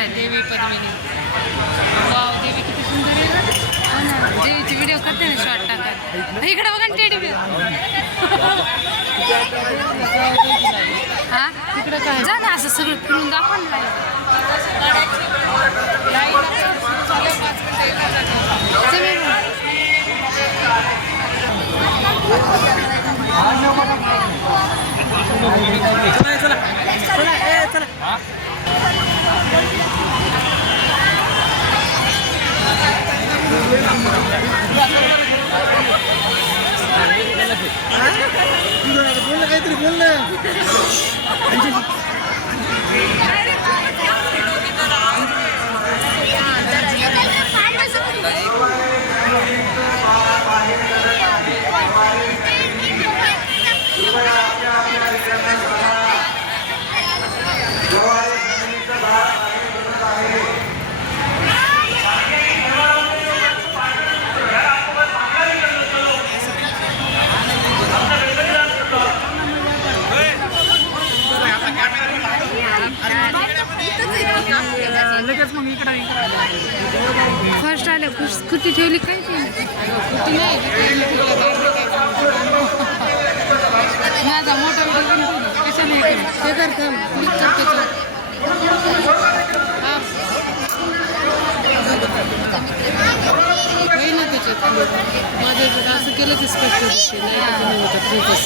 आहे देवी पद्मिनी. वाव, देवी किती सुंदर आहे ना. देवीचे व्हिडिओ करते ना शॉर्ट टाकत. इकडे बघा टेडी बेअर. हा तिकडे काय जा ना असं सगळं फिरून दाखवा ना. काहीतरी बोल ना. लगेच मग इकडे फर्स्ट आलं स्कूटी ठेवली काय स्कूटी नाही. माझा मोठा कशा नाही ते करतं क्लिक करते. काही ना त्याच्यात माझं असं केलं की स्पष्ट दिसते नाही होतं प्रिंटच.